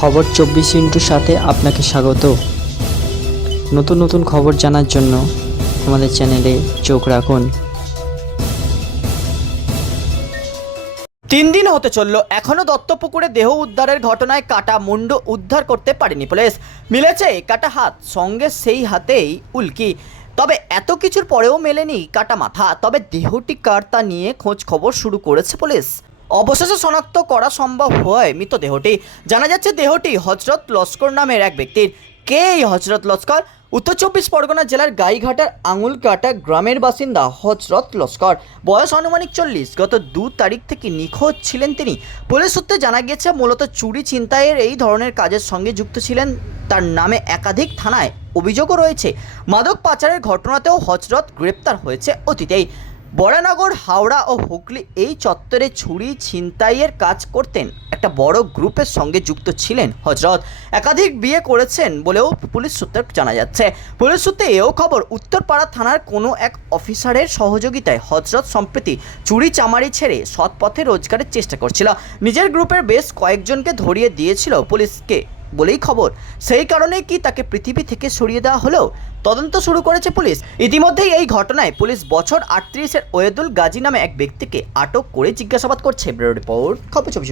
খবর চব্বিশ ইন্টুর সাথে আপনাকে স্বাগত। নতুন নতুন খবর জানার জন্য আমাদের চ্যানেলে চোখ রাখুন। তিন দিন হতে চলল এখনও দত্তপুকুরে দেহ উদ্ধারের ঘটনায় কাটা মুন্ড উদ্ধার করতে পারেনি পুলিশ। মিলেছে কাটা হাত, সঙ্গে সেই হাতেই উল্কি। তবে এত কিছুর পরেও মেলেনি কাটা মাথা, তবে দেহটি কার তা নিয়ে খোঁজ খবর শুরু করেছে পুলিশ। অবশেষে শনাক্ত করা সম্ভব হয় মৃতদেহটি। জানা যাচ্ছে দেহটি হজরত লস্কর নামের এক ব্যক্তির। কে এই হজরত লস্কর? উত্তর চব্বিশ পরগনা জেলার গাইঘাটার আঙুলকাটা গ্রামের বাসিন্দা হজরত লস্কর। বয়স আনুমানিক চল্লিশ। গত দু তারিখ থেকে নিখোঁজ ছিলেন তিনি। পুলিশ সূত্রে জানা গিয়েছে, মূলত চুরি ছিনতাইয়ের এই ধরনের কাজের সঙ্গে যুক্ত ছিলেন। তার নামে একাধিক থানায় অভিযোগও রয়েছে। মাদক পাচারের ঘটনাতেও হজরত গ্রেপ্তার হয়েছে অতীতেই। বরানগর হাওড়া ও হুগলি এই চত্বরে ছুরি ছিনতাইয়ের কাজ করতেন। একটা বড় গ্রুপের সঙ্গে যুক্ত ছিলেন হজরত। একাধিক বিয়ে করেছেন বলেও পুলিশ সূত্রে জানা যাচ্ছে। পুলিশ সূত্রে এও খবর, উত্তরপাড়া থানার কোনো এক অফিসারের সহযোগিতায় হজরত সম্প্রতি চুরি চামারি ছেড়ে সৎ পথে রোজগারের চেষ্টা করছিল। নিজের গ্রুপের বেশ কয়েকজনকে ধরিয়ে দিয়েছিল পুলিশকে। বলেই খবর। সেই কারণে কি তাকে পৃথিবী থেকে সরিয়ে দেওয়া হলেও তদন্ত শুরু করেছে পুলিশ। ইতিমধ্যেই এই ঘটনায় পুলিশ বছর আটত্রিশের ওয়েদুল গাজী নামে এক ব্যক্তিকে আটক করে জিজ্ঞাসাবাদ করছে ব্যুরো রিপোর্ট। খবর চব্বিশ